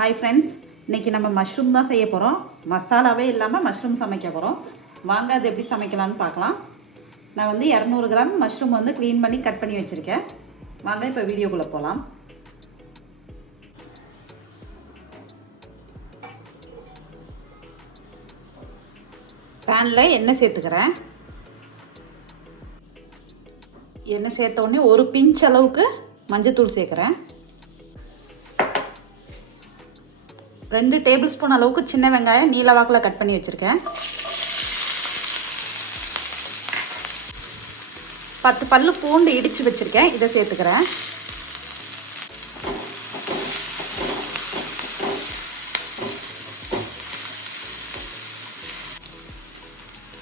Hi friends இன்னைக்கு நம்ம mushroom தான் செய்ய போகிறோம் மசாலாவே இல்லாமல் மஷ்ரூம் சமைக்க போகிறோம் வாங்க அது எப்படி சமைக்கலாம்னு பார்க்கலாம். நான் வந்து இரநூறு கிராம் மஷ்ரூம் வந்து க்ளீன் பண்ணி கட் பண்ணி வச்சுருக்கேன். வாங்க இப்போ வீடியோக்குள்ளே போகலாம் பேனில் எண்ணெய் சேர்த்துக்கிறேன். எண்ணெய் சேர்த்த உடனே ஒரு பிஞ்ச் அளவுக்கு மஞ்சத்தூள் சேர்க்குறேன். ரெண்டு டேபிள் ஸ்பூன் அளவுக்கு சின்ன வெங்காயம் நீல வாக்கில் கட் பண்ணி வச்சுருக்கேன். பத்து பல்லு பூண்டு இடித்து வச்சுருக்கேன். இதை சேர்த்துக்கிறேன்.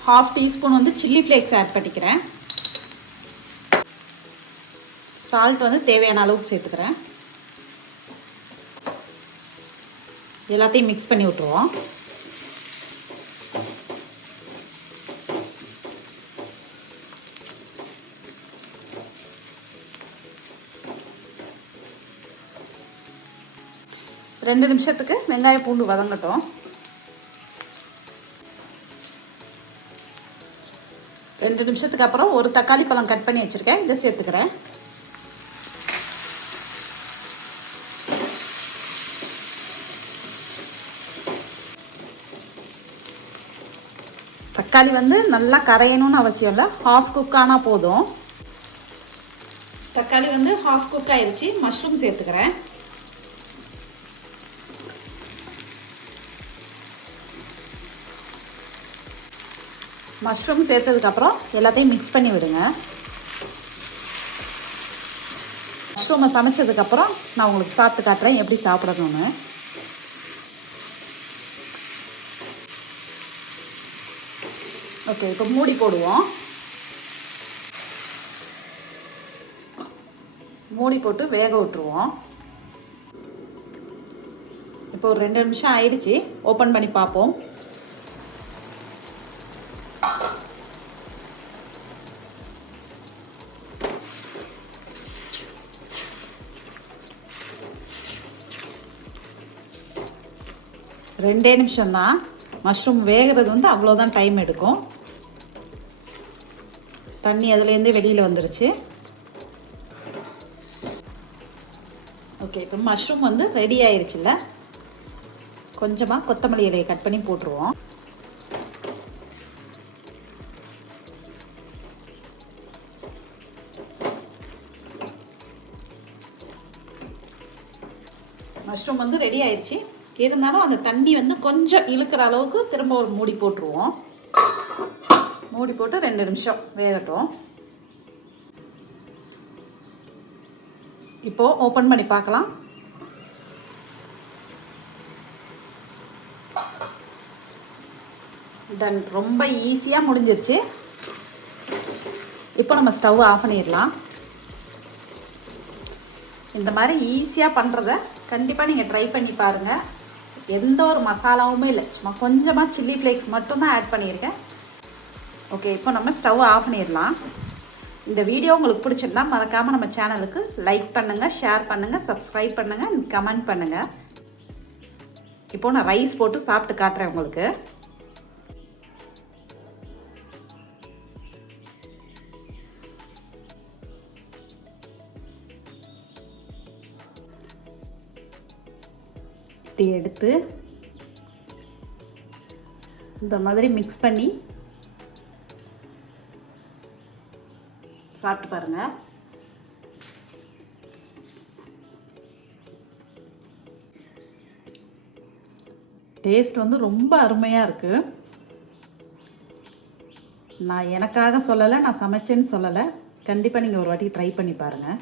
ஹாஃப் டீஸ்பூன் வந்து சில்லி ஃப்ளேக்ஸ் ஆட் பண்ணிக்கிறேன். சால்ட் வந்து தேவையான அளவுக்கு சேர்த்துக்கிறேன். எல்லாத்தையும் மிக்ஸ் பண்ணி விட்ருவோம் ரெண்டு நிமிஷத்துக்கு வெங்காய பூண்டு வதங்கட்டும். ரெண்டு நிமிஷத்துக்கு அப்புறம் ஒரு தக்காளி பழம் கட் பண்ணி வச்சுருக்கேன். இதை சேர்த்துக்கிறேன். தக்காளி வந்து நல்லா கரையணும்னு அவசியம் இல்லை. ஹாஃப் குக் ஆனால் போதும். தக்காளி வந்து ஹாஃப் குக் ஆயிடுச்சு மஷ்ரூம் சேர்த்துக்கிறேன். மஷ்ரூம் சேர்த்ததுக்கப்புறம் எல்லாத்தையும் மிக்ஸ் பண்ணி விடுங்க. மஷ்ரூமை சமைச்சதுக்கப்புறம் நான் உங்களுக்கு சாப்பிட்டு காட்டுறேன் எப்படி சாப்பிடணும்னு. ஓகே இப்போ மூடி போடுவோம். மூடி போட்டு வேக விட்டுருவோம். இப்போ ஒரு ரெண்டு நிமிஷம் ஆயிடுச்சு. ஓப்பன் பண்ணி பார்ப்போம். ரெண்டே நிமிஷம்தான். மஷ்ரூம் வேகிறது வந்து அவ்வளோதான் டைம் எடுக்கும். தண்ணி அதுலேருந்து வெளியில் வந்துருச்சு. ஓகே இப்போ மஷ்ரூம் வந்து ரெடி ஆயிடுச்சுல்ல கொஞ்சமாக கொத்தமல்லி இலையை கட் பண்ணி போட்டுருவோம். மஷ்ரூம் வந்து ரெடி ஆயிடுச்சு இருந்தாலும் அந்த தண்ணி வந்து கொஞ்சம் இழுக்கிற அளவுக்கு திரும்ப ஒரு மூடி போட்டுருவோம். மூடி போட்டு ரெண்டு நிமிஷம் வேகட்டும். இப்போ ஓப்பன் பண்ணி பார்க்கலாம். டன் ரொம்ப ஈஸியாக முடிஞ்சிருச்சு. இப்போ நம்ம ஸ்டவ் ஆஃப் பண்ணிடலாம். இந்த மாதிரி ஈஸியாக பண்ணுறத கண்டிப்பாக நீங்கள் ட்ரை பண்ணி பாருங்கள் எந்த ஒரு மசாலாவுமே இல்லை. சும்மா கொஞ்சமாக சில்லி ஃப்ளேக்ஸ் மட்டும்தான் ஆட் பண்ணியிருக்கேன். ஓகே இப்போ நம்ம ஸ்டவ் ஆஃப் பண்ணிடலாம். இந்த வீடியோ உங்களுக்கு பிடிச்சிருந்தா மறக்காமல் நம்ம சேனலுக்கு லைக் பண்ணுங்கள் ஷேர் பண்ணுங்கள் சப்ஸ்கிரைப் பண்ணுங்கள் கமெண்ட் பண்ணுங்கள் இப்போ நான் ரைஸ் போட்டு சாப்பிட்டு காட்டுறேன் உங்களுக்கு. இப்படி எடுத்து இந்த மாதிரி மிக்ஸ் பண்ணி சாப்பிட்டு பாருங்க. டேஸ்ட் வந்து ரொம்ப அருமையாக இருக்குது நான் எனக்காக சொல்லலை நான் சமைச்சேன்னு சொல்லலை. கண்டிப்பாக நீங்கள் ஒரு வாட்டி ட்ரை பண்ணி பாருங்கள்